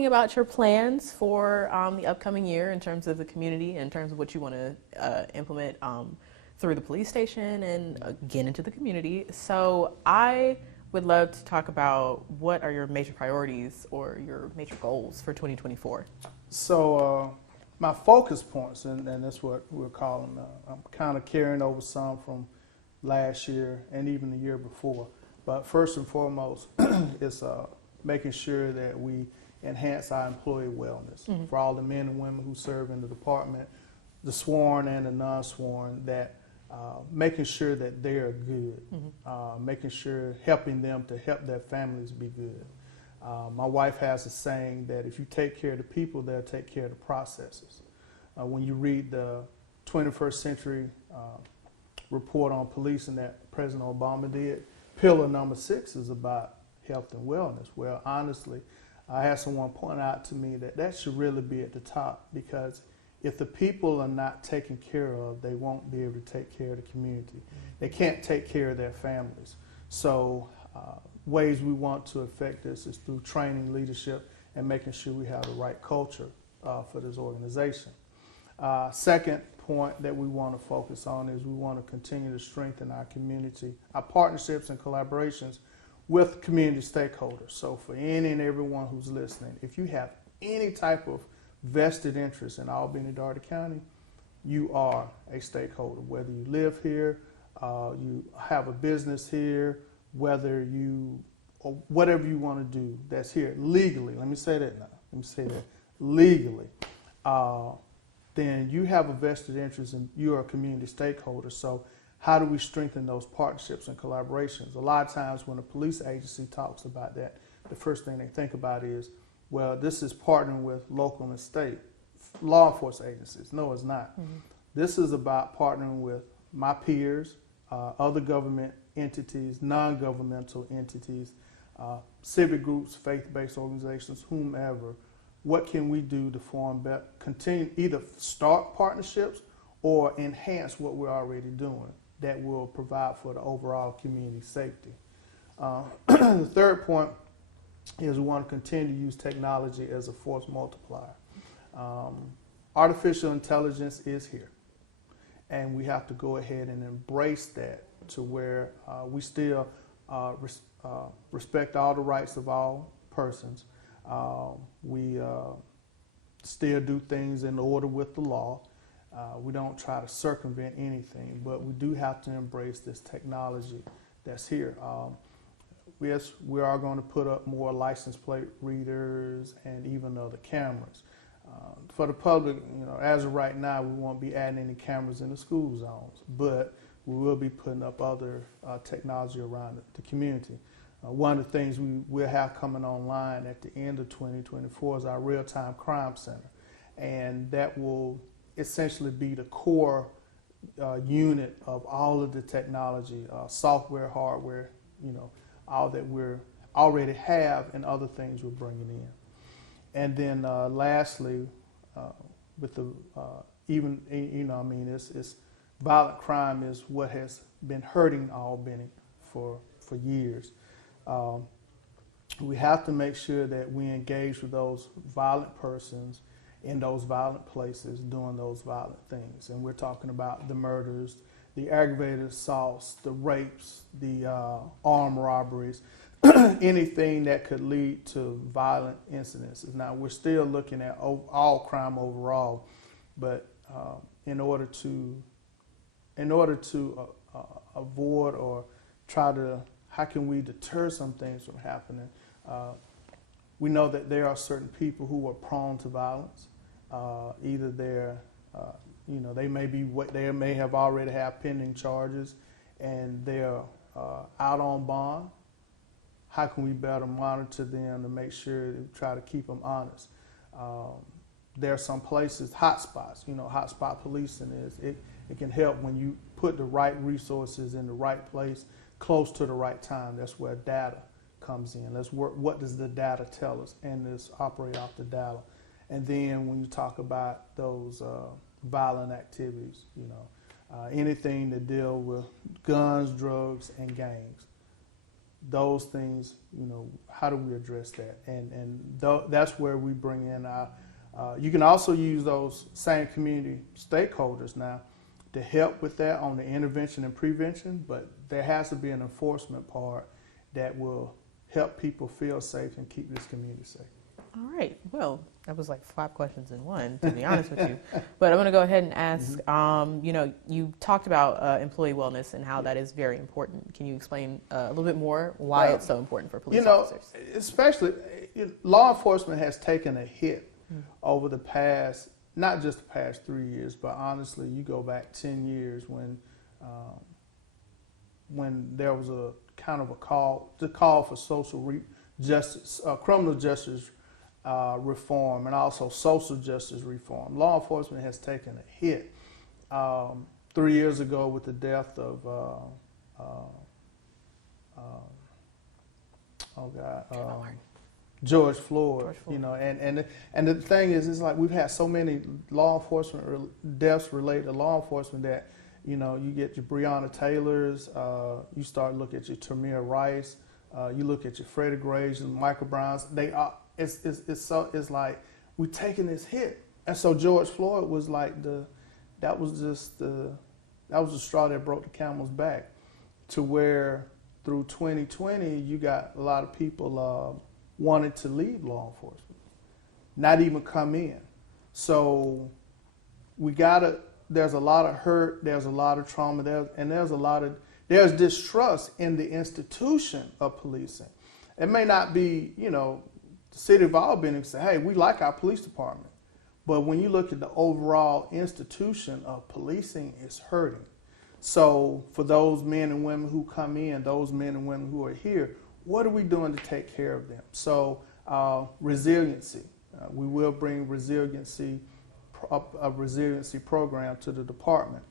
talking about your plans for the upcoming year in terms of the community, in terms of what you want to implement through the police station and get into the community. So I would love to talk about what are your major priorities or your major goals for 2024. So my focus points, and that's what we're calling, I'm kind of carrying over some from last year and even the year before. But first and foremost is making sure that we enhance our employee wellness for all the men and women who serve in the department, the sworn and the non-sworn, that making sure that they are good, making sure, helping them to help their families be good. My wife has a saying that if you take care of the people, they'll take care of the processes. When you read the 21st century report on policing that President Obama did, pillar number 6 is about health and wellness. Well, honestly, I had someone point out to me that that should really be at the top, because if the people are not taken care of, they won't be able to take care of the community. They can't take care of their families. So ways we want to affect this is through training, leadership, and making sure we have the right culture for this organization. Second point that we want to focus on is we want to continue to strengthen our community, our partnerships and collaborations with community stakeholders. So for any and everyone who's listening, if you have any type of vested interest in Albany, Dougherty County, you are a stakeholder. Whether you live here, you have a business here, whether you, or whatever you want to do that's here legally, let me say that now, let me say that, legally, then you have a vested interest and you are a community stakeholder. So how do we strengthen those partnerships and collaborations? A lot of times when a police agency talks about that, the first thing they think about is, well, this is partnering with local and state law enforcement agencies. No, it's not. This is about partnering with my peers, other government entities, non-governmental entities, civic groups, faith-based organizations, whomever. What can we do to form, continue, either start partnerships or enhance what we're already doing that will provide for the overall community safety? The third point is we want to continue to use technology as a force multiplier. Artificial intelligence is here, and we have to go ahead and embrace that to where we still respect all the rights of all persons. We still do things in order with the law. We don't try to circumvent anything, but we do have to embrace this technology that's here. Yes, we are going to put up more license plate readers and even other cameras. For the public, you know, as of right now, we won't be adding any cameras in the school zones, but we will be putting up other technology around the community. One of the things we will have coming online at the end of 2024 is our real-time crime center, and that will essentially be the core unit of all of the technology, software, hardware, you know, all that we're already have and other things we're bringing in. And then lastly, with the even, you know, I mean, it's violent crime is what has been hurting Albany for years. We have to make sure that we engage with those violent persons in those violent places doing those violent things. And we're talking about the murders, the aggravated assaults, the rapes, the armed robberies, anything that could lead to violent incidences. Now, we're still looking at all crime overall, but in order to avoid or try to, how can we deter some things from happening? We know that there are certain people who are prone to violence. Either they're, you know, they may have already have pending charges, and they're out on bond. How can we better monitor them to make sure to try to keep them honest? There are some places, hotspots. You know, hotspot policing is it can help when you put the right resources in the right place, close to the right time. That's where data comes in. Let's work. What does the data tell us, and let's operate off the data. And then when you talk about those violent activities, you know, anything to deal with guns, drugs, and gangs, those things, how do we address that? That's where we bring in our. You can also use those same community stakeholders now to help with that on the intervention and prevention, but there has to be an enforcement part that will help people feel safe and keep this community safe. All right. Well, that was like 5 questions in one, to be honest with you. But I'm going to go ahead and ask, you talked about employee wellness and how that is very important. Can you explain a little bit more why it's so important for police officers? Especially, law enforcement has taken a hit over the past, not just the past 3 years, but honestly, you go back 10 years when there was a kind of a call for social justice, criminal justice reform, and also social justice reform. Law enforcement has taken a hit 3 years ago with the death of George Floyd. And the thing is, it's like we've had so many law enforcement deaths related to law enforcement that you get your Breonna Taylors, you start looking at your Tamir Rice, you look at your Freddie Grays and Michael Browns. They are. It's like we're taking this hit, and so George Floyd was like that was the straw that broke the camel's back, to where through 2020 you got a lot of people wanted to leave law enforcement, not even come in. So there's a lot of hurt, there's a lot of trauma, there's distrust in the institution of policing. It may not be, the city of Albany say, hey, we like our police department. But when you look at the overall institution of policing, it's hurting. So for those men and women who come in, those men and women who are here, what are we doing to take care of them? So resiliency. We will bring a resiliency program to the department.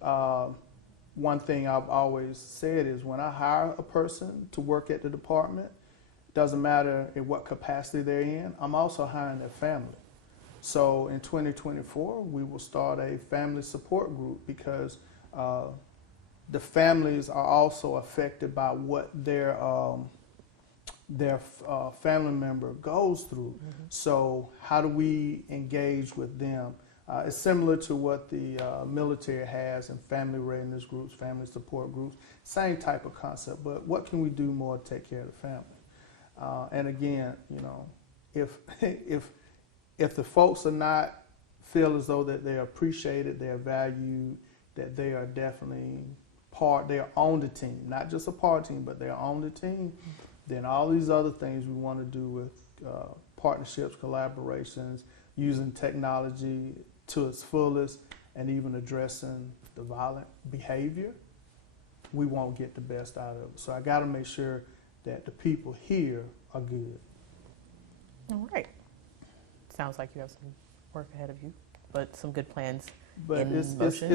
One thing I've always said is when I hire a person to work at the department, doesn't matter in what capacity they're in, I'm also hiring their family. So in 2024, we will start a family support group because the families are also affected by what their family member goes through. Mm-hmm. So how do we engage with them? It's similar to what the military has in family readiness groups, family support groups, same type of concept, but what can we do more to take care of the family? And again, if the folks are not feel as though that they're appreciated, they're valued, that they are definitely they're on the team, not just a part team, but they're on the team, then all these other things we want to do with partnerships, collaborations, using technology to its fullest, and even addressing the violent behavior, we won't get the best out of it. So I got to make sure that the people here are good. All right. Sounds like you have some work ahead of you, but some good plans. But it's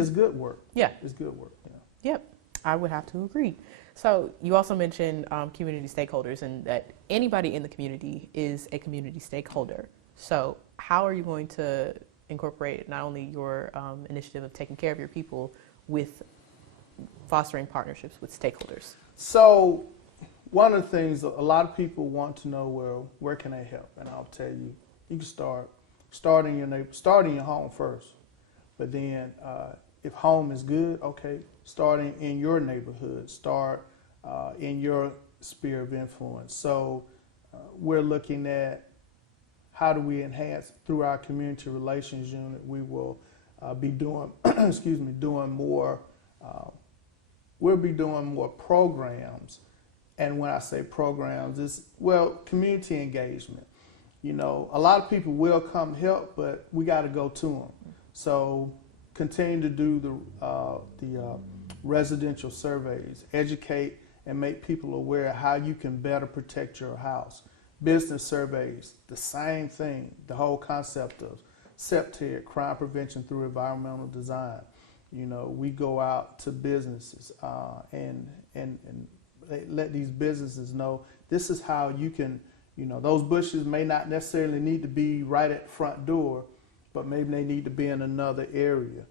good work. Yeah. It's good work. Yeah. Yep. I would have to agree. So you also mentioned community stakeholders, and that anybody in the community is a community stakeholder. So how are you going to incorporate not only your initiative of taking care of your people with fostering partnerships with stakeholders? So one of the things a lot of people want to know, well, where can I help? And I'll tell you, you can start in your home first. But then if home is good, okay, starting in your neighborhood, start in your sphere of influence. So we're looking at how do we enhance through our community relations unit. We will be doing, doing more. We'll be doing more programs. And when I say programs, it's, community engagement. A lot of people will come help, but we got to go to them. So continue to do the residential surveys, educate and make people aware of how you can better protect your house. Business surveys, the same thing, the whole concept of CPTED, crime prevention through environmental design. We go out to businesses and let these businesses know this is how you can, those bushes may not necessarily need to be right at the front door, but maybe they need to be in another area.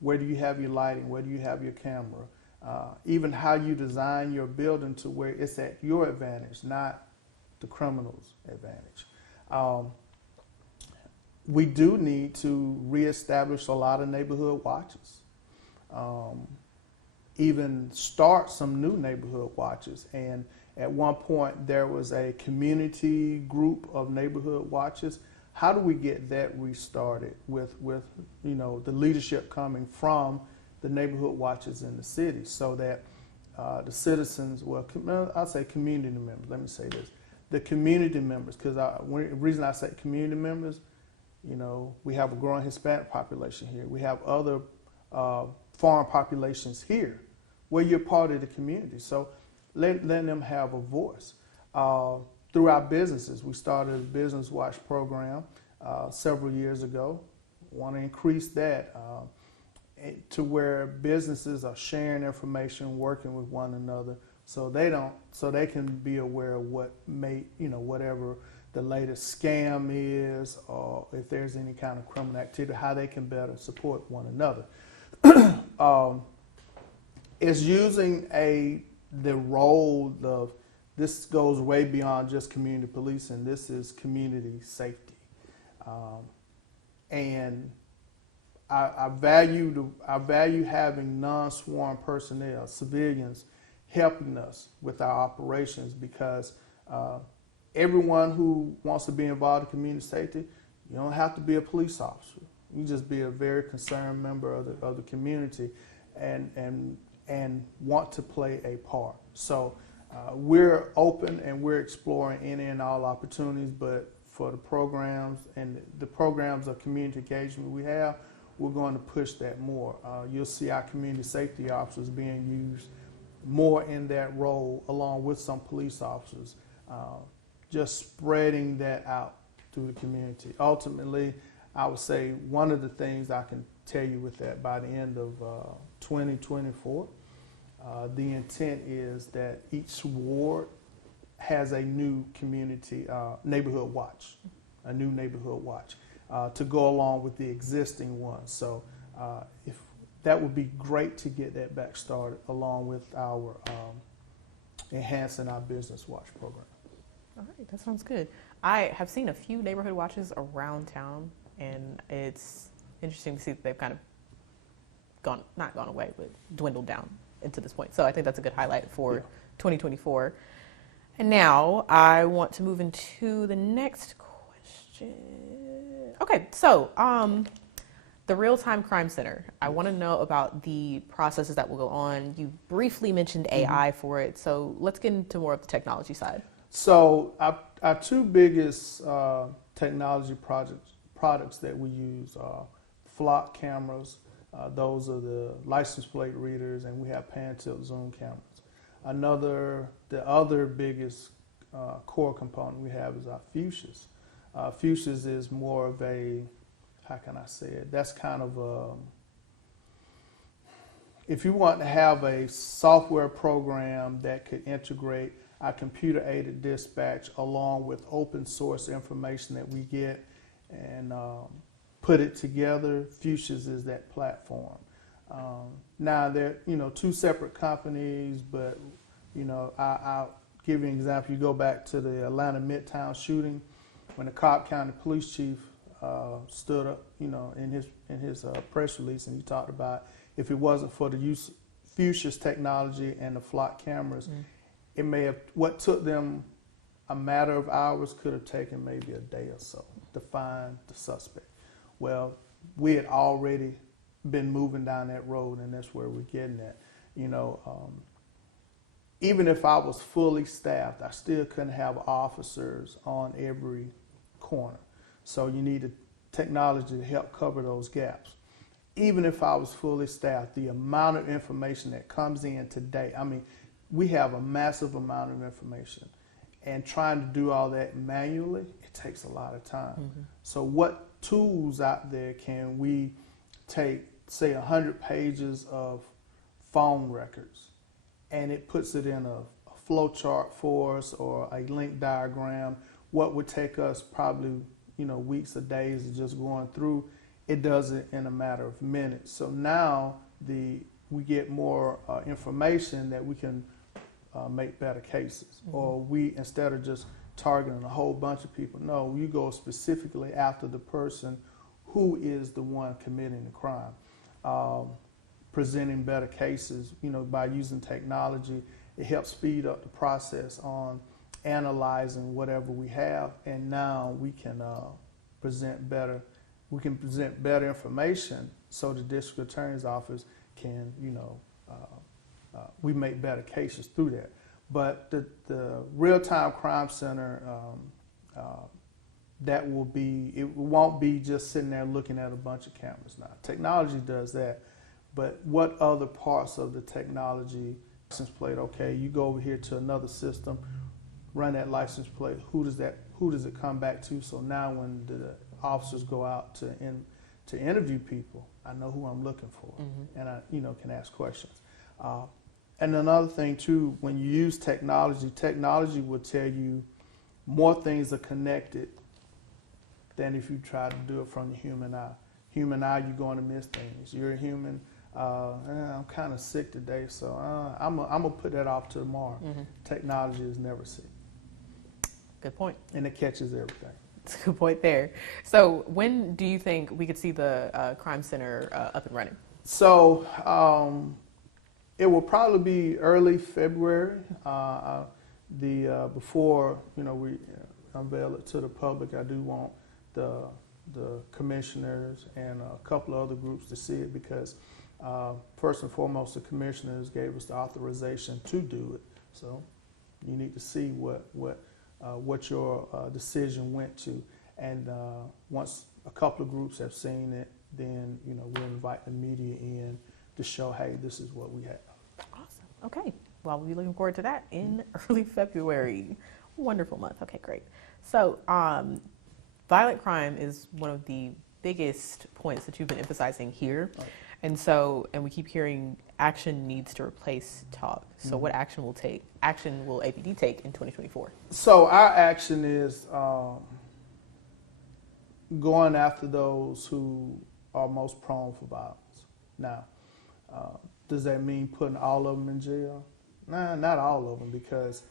Where do you have your lighting? Where do you have your camera? even how you design your building to where it's at your advantage, not the criminal's advantage. We do need to reestablish a lot of neighborhood watches. Even start some new neighborhood watches. And at one point there was a community group of neighborhood watches. How do we get that restarted with the leadership coming from the neighborhood watches in the city, so that the citizens, I'll say community members, let me say this, the community members, because the reason I say community members, we have a growing Hispanic population here. We have other foreign populations here where you're part of the community. So let them have a voice. Through our businesses, we started a business watch program several years ago. Want to increase that to where businesses are sharing information, working with one another, so they can be aware of whatever the latest scam is, or if there's any kind of criminal activity, how they can better support one another. It's using the role of, this goes way beyond just community policing. This is community safety, and I value having non-sworn personnel, civilians, helping us with our operations, because everyone who wants to be involved in community safety, you don't have to be a police officer. You just be a very concerned member of the community, and want to play a part. So we're open and we're exploring any and all opportunities, but for the programs and the programs of community engagement we have, we're going to push that more. You'll see our community safety officers being used more in that role, along with some police officers, just spreading that out through the community. Ultimately, I would say one of the things I can tell you with that, by the end of 2024, the intent is that each ward has a new community neighborhood watch, to go along with the existing one. So if that would be great to get that back started, along with our enhancing our business watch program. All right, that sounds good. I have seen a few neighborhood watches around town, and it's interesting to see that they've kind of not gone away, but dwindled down into this point. So I think that's a good highlight for 2024. And now I want to move into the next question. Okay, so the Real-Time Crime Center. I want to know about the processes that will go on. You briefly mentioned AI for it, so let's get into more of the technology side. So our two biggest technology products that we use are flock cameras. Those are the license plate readers, and we have pan-tilt zoom cameras. The other biggest core component we have is our fuchsias. Fuchsias is more of a, how can I say it? That's kind of if you want to have a software program that could integrate our computer-aided dispatch along with open source information that we get and put it together, Fuchsias is that platform. Now they're two separate companies, but I'll give you an example. You go back to the Atlanta Midtown shooting, when the Cobb County Police Chief stood up, in his press release, and he talked about if it wasn't for the use of Fuchsia's technology and the flock cameras, it may have, what took them a matter of hours could have taken maybe a day or so to find the suspect. Well, we had already been moving down that road, and that's where we're getting at. Even if I was fully staffed, I still couldn't have officers on every corner. So you need technology to help cover those gaps. Even if I was fully staffed, the amount of information that comes in today, we have a massive amount of information, and trying to do all that manually, it takes a lot of time. So what tools out there can we take, say 100 pages of phone records, and it puts it in a flow chart for us, or a link diagram? What would take us probably weeks or days of just going through, it does it in a matter of minutes. So now the we get more information, that we can make better cases. Or we, instead of just targeting a whole bunch of people, no, you go specifically after the person who is the one committing the crime. Presenting better cases, by using technology, it helps speed up the process on analyzing whatever we have, and now we can present better information, so the district attorney's office can, we make better cases through that. But the real-time crime center, it won't be just sitting there looking at a bunch of cameras now. Technology does that, but what other parts of the technology, license plate, okay, you go over here to another system, run that license plate, who does it come back to? So now when the officers go out to interview people, I know who I'm looking for, and I can ask questions. And another thing too, when you use technology will tell you more things are connected than if you try to do it from the human eye. Human eye, you're going to miss things. You're a human. I'm kind of sick today, so I'm gonna put that off to tomorrow. Technology is never sick. Good point. And it catches everything. That's a good point there. So when do you think we could see the crime center up and running? So it will probably be early February. Before we unveil it to the public, I do want the commissioners and a couple of other groups to see it, because first and foremost, the commissioners gave us the authorization to do it. So you need to see what your decision went to, and once a couple of groups have seen it, then we'll invite the media in to show, hey, this is what we have. Awesome. Okay. Well, we'll be looking forward to that in early February. Wonderful month. Okay, great. So, violent crime is one of the biggest points that you've been emphasizing here. Right. And we keep hearing action needs to replace talk. So what action will APD take in 2024? So our action is going after those who are most prone for violence. Now, does that mean putting all of them in jail? Nah, not all of them, because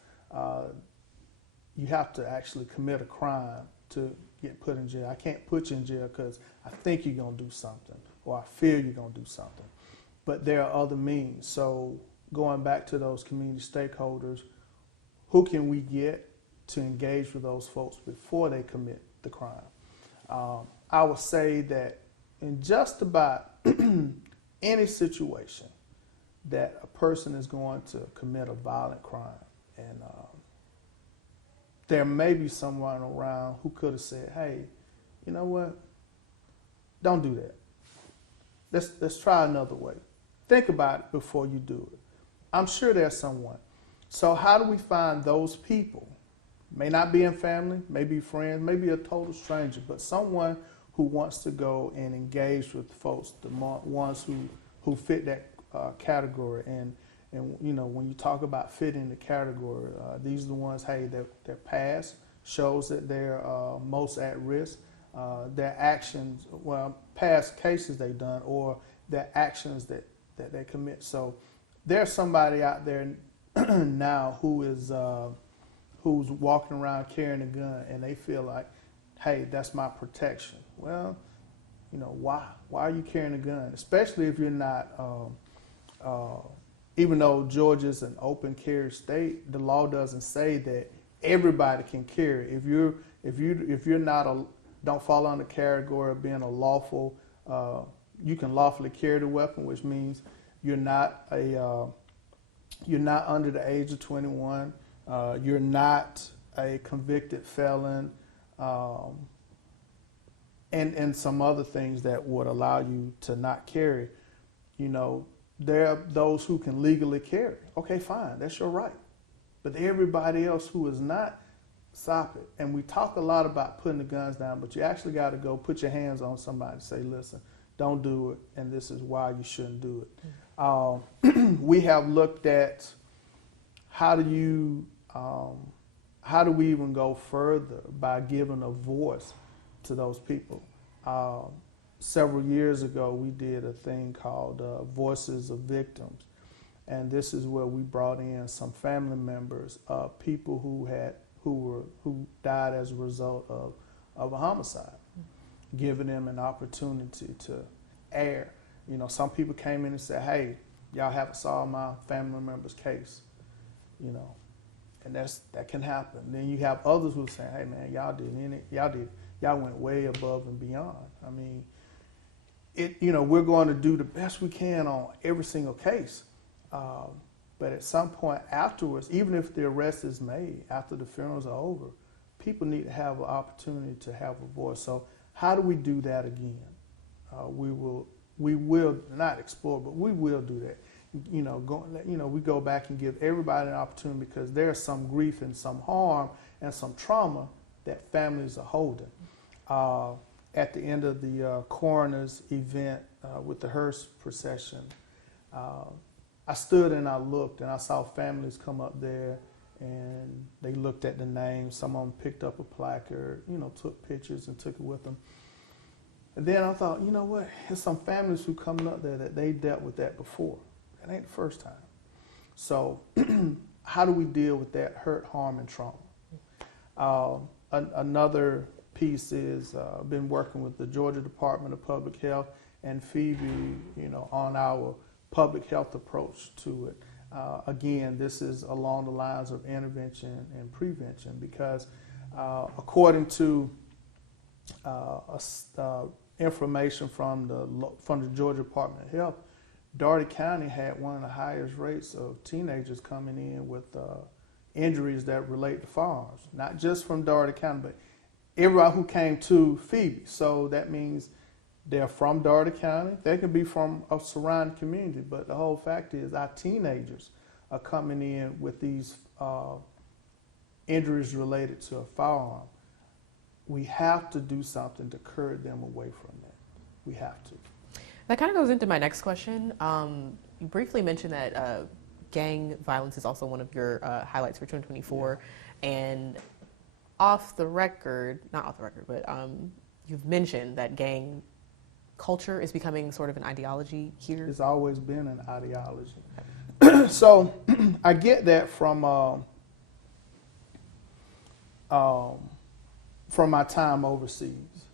you have to actually commit a crime to get put in jail. I can't put you in jail because I think you're going to do something, or I feel you're going to do something. But there are other means. So going back to those community stakeholders, who can we get to engage with those folks before they commit the crime? I would say that in just about any situation that a person is going to commit a violent crime, and there may be someone around who could have said, hey, you know what, don't do that. Let's try another way. Think about it before you do it. I'm sure there's someone. So how do we find those people? May not be in family, maybe friends, maybe a total stranger, but someone who wants to go and engage with folks, the ones who fit that category. And when you talk about fitting the category, these are the ones, hey, their past shows that they're most at risk. Their actions, past cases they've done, or their actions that they commit. So there's somebody out there now who's walking around carrying a gun, and they feel like, hey, that's my protection. Well, why are you carrying a gun? Especially if you're not, even though Georgia's an open carry state, the law doesn't say that everybody can carry. If you're not don't fall under the category of being a lawful, you can lawfully carry the weapon, which means you're not under the age of 21. You're not a convicted felon, and some other things that would allow you to not carry. There are those who can legally carry. Okay, fine, that's your right. But everybody else who is not, stop it. And we talk a lot about putting the guns down, but you actually got to go put your hands on somebody and say, listen, don't do it, and this is why you shouldn't do it. We have looked at how do we even go further by giving a voice to those people. several years ago, we did a thing called Voices of Victims. And this is where we brought in some family members of people who died as a result of a homicide, giving them an opportunity to air. You know, some people came in and said, "Hey, y'all haven't solved my family member's case," you know, and that can happen. Then you have others who say, "Hey, man, y'all went way above and beyond." I mean, we're going to do the best we can on every single case. But at some point afterwards, even if the arrest is made, after the funerals are over, people need to have an opportunity to have a voice. So how do we do that again? We will not explore, but we will do that. We go back and give everybody an opportunity, because there's some grief and some harm and some trauma that families are holding. At the end of the coroner's event with the hearse procession, I stood and I looked, and I saw families come up there, and they looked at the names. Some of them picked up a placard, took pictures and took it with them. And then I thought, you know what? There's some families who coming up there that they dealt with that before. It ain't the first time. So how do we deal with that hurt, harm, and trauma? Another piece is been working with the Georgia Department of Public Health and Phoebe, on our public health approach to it. Again, this is along the lines of intervention and prevention, because according to information from the Georgia Department of Health, Dougherty County had one of the highest rates of teenagers coming in with injuries that relate to firearms. Not just from Dougherty County, but everyone who came to Phoebe. So that means they're from Dougherty County. They can be from a surrounding community, but the whole fact is our teenagers are coming in with these injuries related to a firearm. We have to do something to curb them away from that. We have to. That kind of goes into my next question. You briefly mentioned that gang violence is also one of your highlights for 2024. Yeah. And not off the record, but you've mentioned that gang culture is becoming sort of an ideology here. It's always been an ideology. So I get that from my time overseas.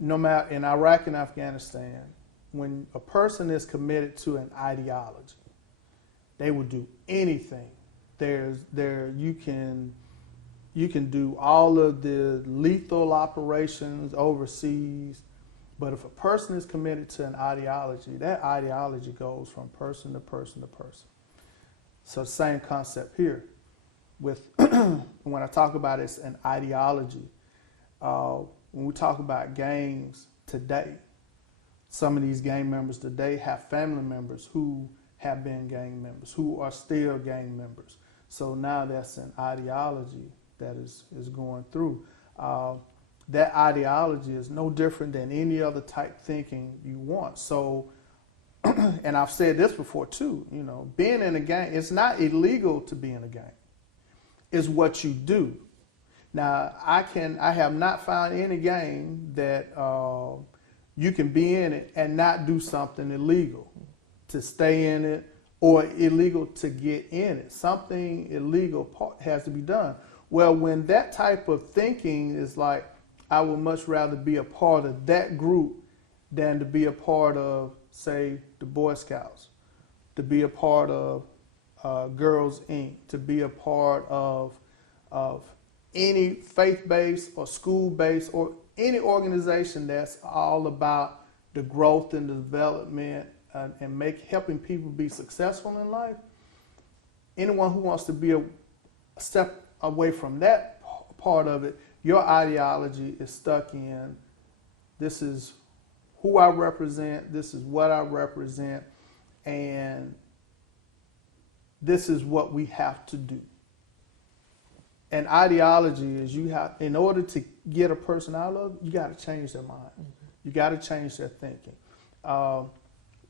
No matter in Iraq and Afghanistan, when a person is committed to an ideology, they will do anything. You can do all of the lethal operations overseas, but if a person is committed to an ideology, that ideology goes from person to person to person. So same concept here. With when I talk about it's an ideology, when we talk about gangs today, some of these gang members today have family members who have been gang members, who are still gang members. So now that's an ideology that is going through. That ideology is no different than any other type thinking you want. So, and I've said this before too, being in a gang, it's not illegal to be in a gang. It's what you do. Now, I have not found any gang that you can be in it and not do something illegal to stay in it, or illegal to get in it. Something illegal has to be done. Well, when that type of thinking is like, I would much rather be a part of that group than to be a part of, say, the Boy Scouts, to be a part of Girls Inc., to be a part of any faith-based or school-based or any organization that's all about the growth and the development and helping people be successful in life. Anyone who wants to be a step away from that part of it, your ideology is stuck in, this is who I represent, this is what I represent, and this is what we have to do. And ideology is in order to get a person out of it, you got to change their mind. Mm-hmm. You got to change their thinking.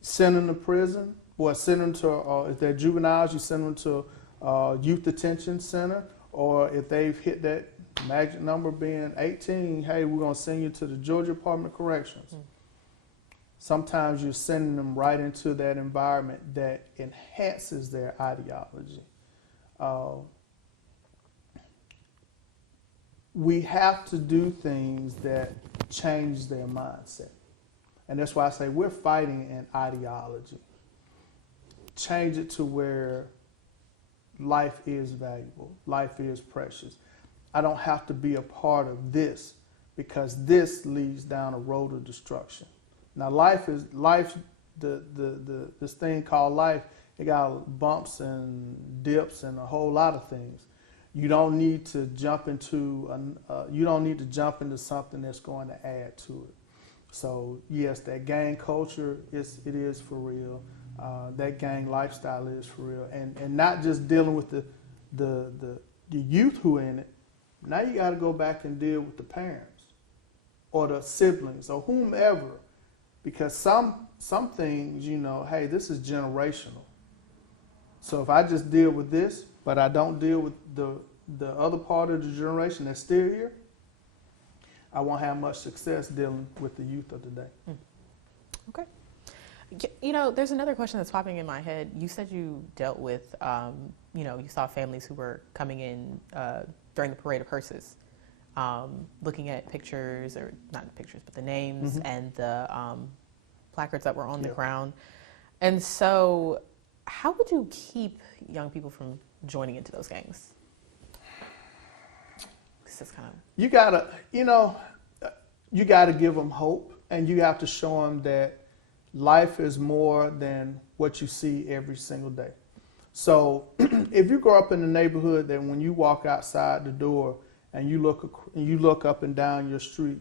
Send them to prison, or send them to, if they're juveniles, you send them to youth detention center, or if they've hit that Magic number being 18, hey, we're going to send you to the Georgia Department of Corrections. Sometimes you're sending them right into that environment that enhances their ideology. We have to do things that change their mindset. And that's why I say we're fighting an ideology. Change it to where life is valuable, life is precious. I don't have to be a part of this because this leads down a road of destruction. Now this thing called life, it got bumps and dips and a whole lot of things. You don't need to jump into something that's going to add to it. So yes, that gang culture it is for real. That gang lifestyle is for real, and not just dealing with the youth who are in it. Now you got to go back and deal with the parents or the siblings or whomever, because some things, hey, this is generational. So if I just deal with this, but I don't deal with the other part of the generation that's still here, I won't have much success dealing with the youth of today. Okay. There's another question that's popping in my head. You said you dealt with, you saw families who were coming in during the parade of hearses, looking at pictures, or not pictures, but the names and the placards that were on the ground. And so how would you keep young people from joining into those gangs? You gotta give them hope, and you have to show them that life is more than what you see every single day. So if you grow up in a neighborhood that when you walk outside the door and you look up and down your street,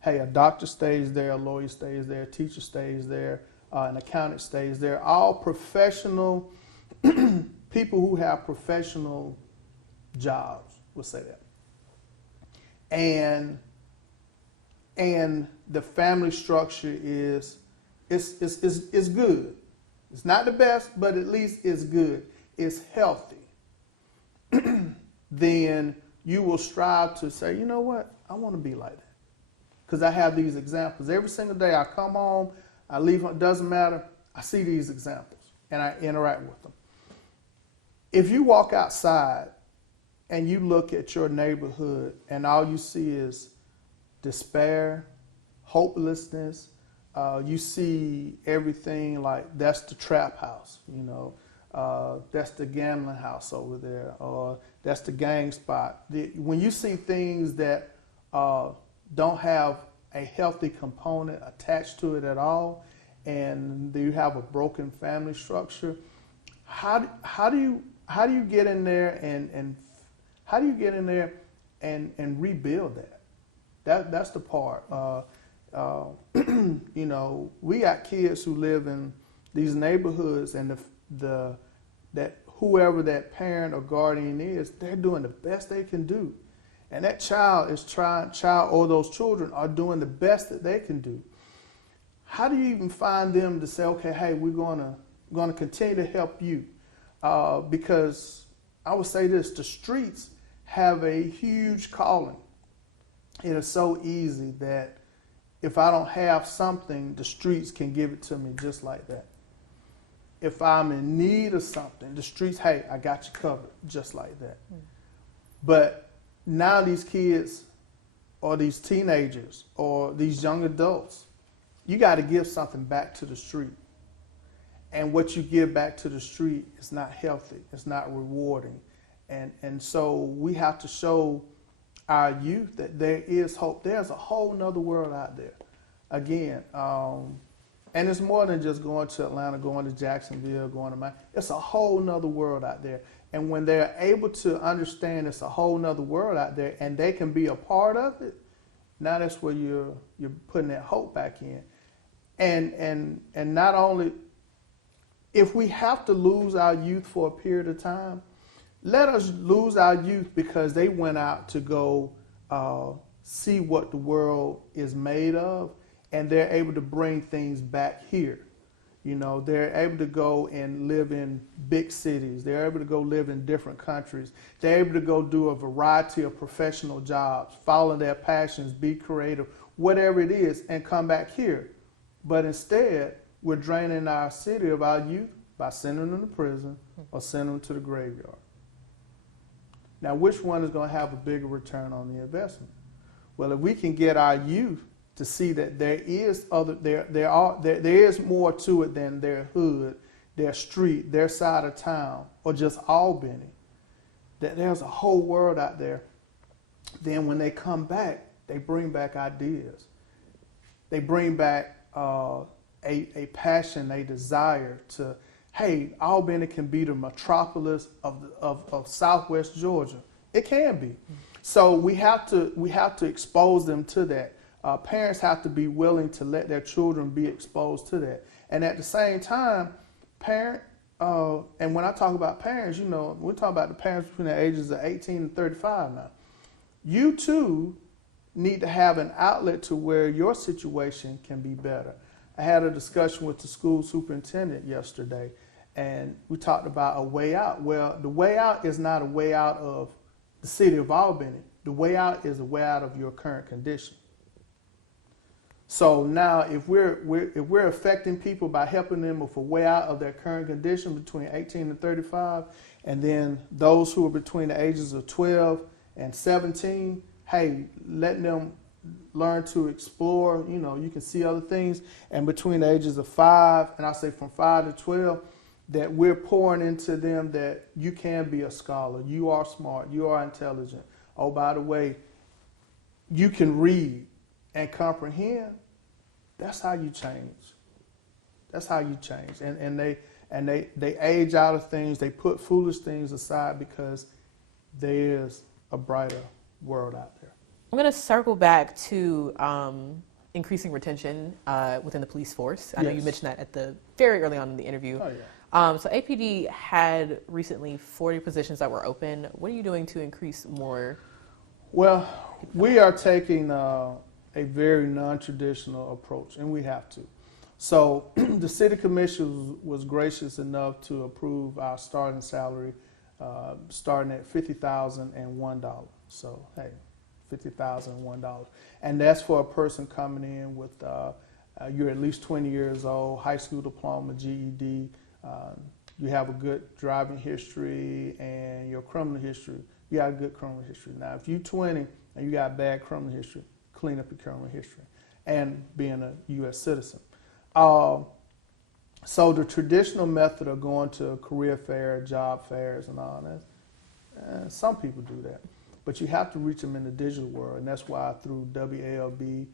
hey, a doctor stays there, a lawyer stays there, a teacher stays there, an accountant stays there, all professional people who have professional jobs, we'll say that. And the family structure is good. It's not the best, but at least it's good. It's healthy. Then you will strive to say, you know what? I want to be like that. Because I have these examples. Every single day I come home, I leave, it doesn't matter. I see these examples and I interact with them. If you walk outside and you look at your neighborhood and all you see is despair, hopelessness, you see everything like that's the trap house, that's the gambling house over there, or that's the gang spot. When you see things that don't have a healthy component attached to it at all, and you have a broken family structure, how do you get in there and how do you get in there and rebuild that? That's the part. We got kids who live in these neighborhoods, and that whoever that parent or guardian is, they're doing the best they can do, and that child or those children are doing the best that they can do. How do you even find them to say, okay, hey, we're gonna continue to help you? Because I would say this: the streets have a huge calling. It is so easy that if I don't have something, the streets can give it to me just like that. If I'm in need of something, the streets, hey, I got you covered, just like that. But now these kids or these teenagers or these young adults, you got to give something back to the street. And what you give back to the street is not healthy. It's not rewarding. And so we have to show our youth that there is hope. There's a whole nother world out there. Again, and it's more than just going to Atlanta, going to Jacksonville, going to Miami. It's a whole nother world out there. And when they're able to understand it's a whole nother world out there and they can be a part of it, now that's where you're putting that hope back in. And not only, if we have to lose our youth for a period of time, let us lose our youth because they went out to go see what the world is made of, and they're able to bring things back here. They're able to go and live in big cities. They're able to go live in different countries. They're able to go do a variety of professional jobs, follow their passions, be creative, whatever it is, and come back here. But instead, we're draining our city of our youth by sending them to prison or sending them to the graveyard. Now, which one is going to have a bigger return on the investment? Well, if we can get our youth to see that there is more to it than their hood, their street, their side of town, or just Albany, that there's a whole world out there, then when they come back, they bring back ideas. They bring back a passion, a desire to, hey, Albany can be the metropolis of Southwest Georgia. It can be. So we have to expose them to that. Parents have to be willing to let their children be exposed to that. And at the same time, and when I talk about parents, we're talking about the parents between the ages of 18 and 35 now. You too need to have an outlet to where your situation can be better. I had a discussion with the school superintendent yesterday, and we talked about a way out. Well, the way out is not a way out of the city of Albany. The way out is a way out of your current condition. So now, if we're affecting people by helping them with a way out of their current condition between 18 and 35, and then those who are between the ages of 12 and 17, hey, letting them learn to explore, you can see other things, and between the ages of 5, and I say from 5 to 12, that we're pouring into them that you can be a scholar, you are smart, you are intelligent. Oh, by the way, you can read and comprehend. That's how you change. That's how you change. And they age out of things. They put foolish things aside because there is a brighter world out there. I'm going to circle back to increasing retention within the police force. I know you mentioned that at the very early on in the interview. Oh, yeah. So APD had recently 40 positions that were open. What are you doing to increase more? Well, we are taking a very non-traditional approach, and we have to. So the city commission was gracious enough to approve our starting salary, starting at $50,001. So, hey, $50,001. And that's for a person coming in with, you're at least 20 years old, high school diploma, GED, you have a good driving history, and your criminal history, you got a good criminal history. Now, if you're 20 and you got bad criminal history, clean up your criminal history, and being a U.S. citizen. So the traditional method of going to a career fair, job fairs, and all that, some people do that. But you have to reach them in the digital world, and that's why through WALB,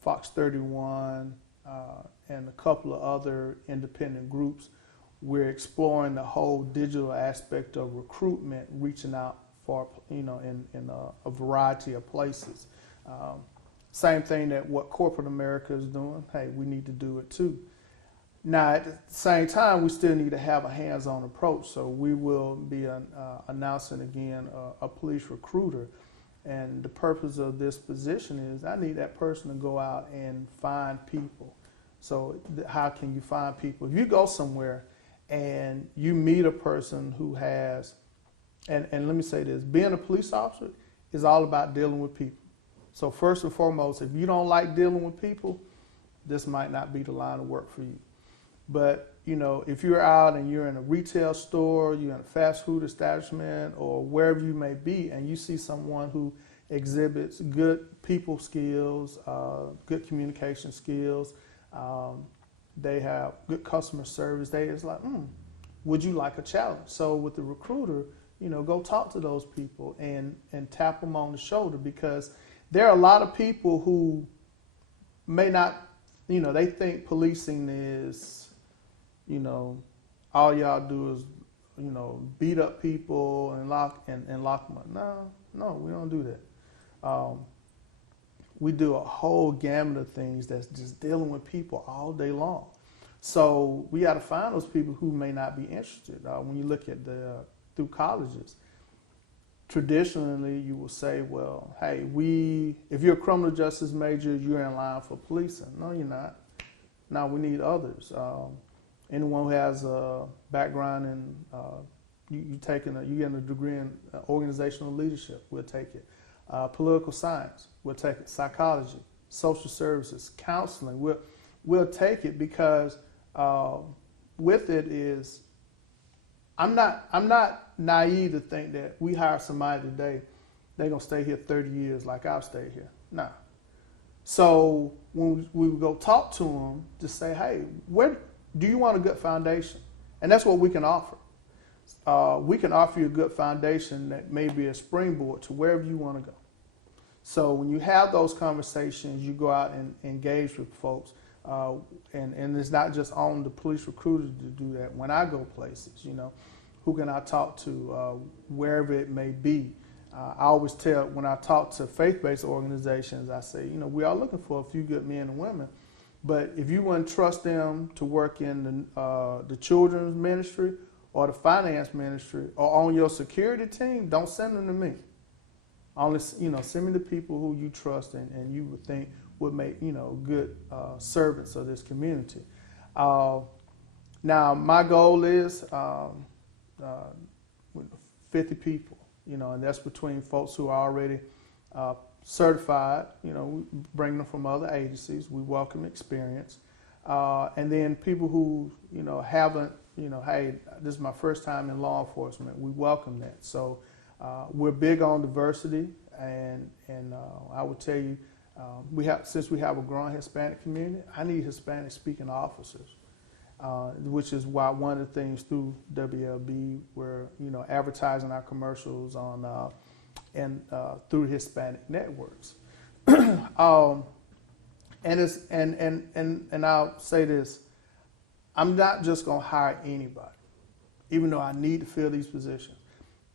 Fox 31, and a couple of other independent groups, we're exploring the whole digital aspect of recruitment, reaching out for, in a variety of places. Same thing that what corporate America is doing, hey, we need to do it too. Now, at the same time, we still need to have a hands-on approach. So we will be announcing again a police recruiter. And the purpose of this position is I need that person to go out and find people. So how can you find people? If you go somewhere and you meet a person who has, and let me say this, being a police officer is all about dealing with people. So first and foremost, if you don't like dealing with people, this might not be the line of work for you. But, if you're out and you're in a retail store, you're in a fast food establishment, or wherever you may be, and you see someone who exhibits good people skills, good communication skills, they have good customer service, it's like, would you like a challenge? So with the recruiter, go talk to those people and tap them on the shoulder, because there are a lot of people who may not, they think policing is, all y'all do is, beat up people and lock them up. No, we don't do that. We do a whole gamut of things that's just dealing with people all day long. So we got to find those people who may not be interested. When you look at through colleges, traditionally you will say, well, hey, if you're a criminal justice major, you're in line for policing. No, you're not. Now we need others. Anyone who has a background in you getting a degree in organizational leadership, we'll take it. Political science, we'll take it. Psychology, social services, counseling, we'll take it, because with it is, I'm not naive to think that we hire somebody today, they're gonna stay here 30 years like I've stayed here. No. So when we go talk to them, just say, hey, where do you want a good foundation? And that's what we can offer. We can offer you a good foundation that may be a springboard to wherever you want to go. So when you have those conversations, you go out and engage with folks. And it's not just on the police recruiter to do that. When I go places, who can I talk to, wherever it may be. I always tell, when I talk to faith-based organizations, I say, we are looking for a few good men and women, but if you wouldn't trust them to work in the children's ministry or the finance ministry or on your security team, don't send them to me. Only, send me the people who you trust and you would think would make, good servants of this community. Now, my goal is 50 people. And that's between folks who are already certified, we bring them from other agencies, we welcome experience, and then people who, haven't, hey, this is my first time in law enforcement, we welcome that. So we're big on diversity, and I would tell you, since we have a growing Hispanic community, I need Hispanic speaking officers. Which is why one of the things through WLB, we're advertising our commercials on through Hispanic networks. And I'll say this: I'm not just going to hire anybody, even though I need to fill these positions.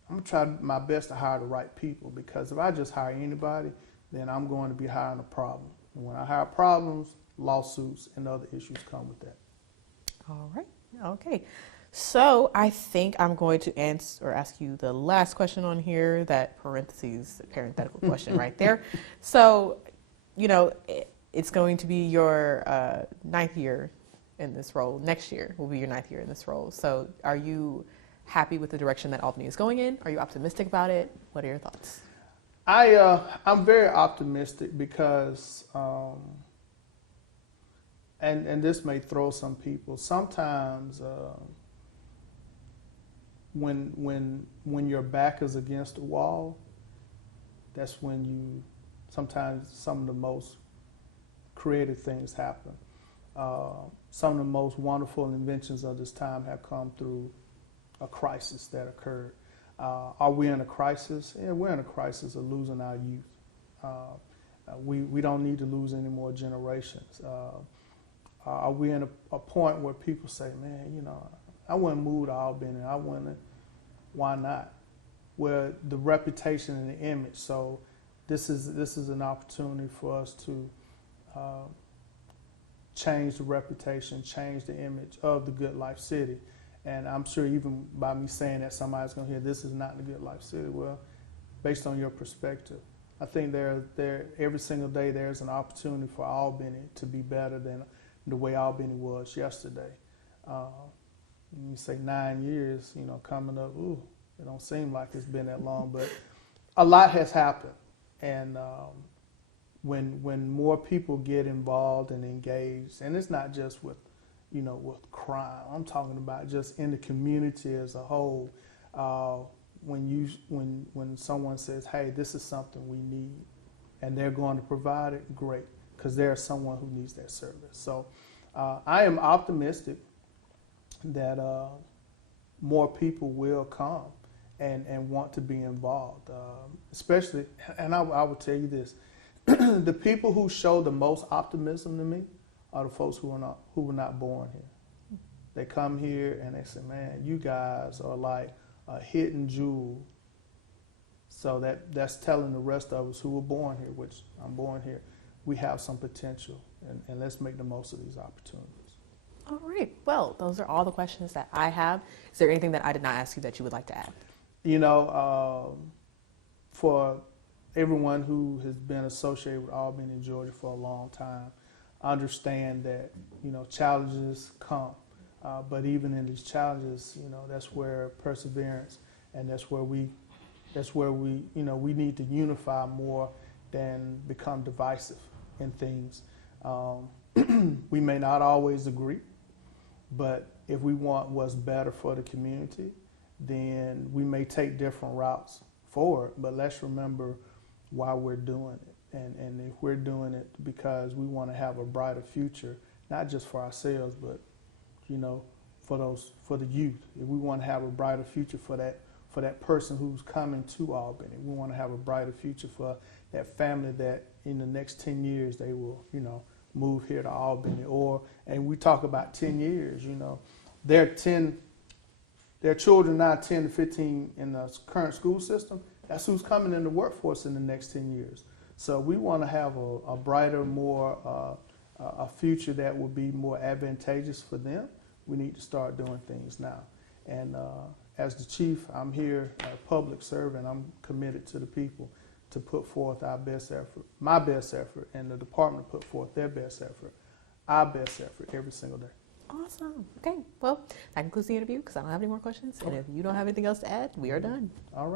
I'm going to try my best to hire the right people, because if I just hire anybody, then I'm going to be hiring a problem. And when I hire problems, lawsuits and other issues come with that. All right. Okay. So I think I'm going to ask you the last question on here, that parenthetical question right there. So, it's going to be your 9th year in this role. Next year will be your 9th year in this role. So are you happy with the direction that Albany is going in? Are you optimistic about it? What are your thoughts? I'm very optimistic because and this may throw some people. Sometimes when your back is against the wall, that's when sometimes some of the most creative things happen. Some of the most wonderful inventions of this time have come through a crisis that occurred. Are we in a crisis? Yeah, we're in a crisis of losing our youth. We don't need to lose any more generations. Are we in a point where people say, man, I wouldn't move to Albany. Why not? Well, the reputation and the image. So this is an opportunity for us to change the reputation, change the image of the Good Life City. And I'm sure even by me saying that, somebody's going to hear, this is not the Good Life City. Well, based on your perspective, I think every single day there's an opportunity for Albany to be better than the way Albany was yesterday. You say 9 years, coming up, it don't seem like it's been that long, but a lot has happened. And when more people get involved and engaged, and it's not just with crime, I'm talking about just in the community as a whole. When someone says, hey, this is something we need, and they're going to provide it, great, because there's someone who needs that service. So I am optimistic that more people will come and want to be involved, especially, and I will tell you this, the people who show the most optimism to me are the folks who were not born here. They come here and they say, man, you guys are like a hidden jewel. So that's telling the rest of us who were born here, which I'm born here, we have some potential, and let's make the most of these opportunities. All right. Well, those are all the questions that I have. Is there anything that I did not ask you that you would like to add? For everyone who has been associated with Albany, Georgia for a long time, understand that, challenges come. But even in these challenges, that's where perseverance, and that's where we, we need to unify more than become divisive in things. We may not always agree, but if we want what's better for the community, then we may take different routes forward. But let's remember why we're doing it. And if we're doing it because we want to have a brighter future, not just for ourselves, but for the youth. If we want to have a brighter future for that person who's coming to Albany, we want to have a brighter future for that family that in the next 10 years they will, move here to Albany. And we talk about 10 years, their children now 10 to 15 in the current school system. That's who's coming in the workforce in the next 10 years. So we want to have a brighter, more a future that will be more advantageous for them. We need to start doing things now. And as the chief, I'm here, a public servant. I'm committed to the people to put forth our best effort, my best effort, and the department to put forth their best effort, our best effort every single day. Awesome. Okay. Well, that concludes the interview because I don't have any more questions. And if you don't have anything else to add, we are done. All right.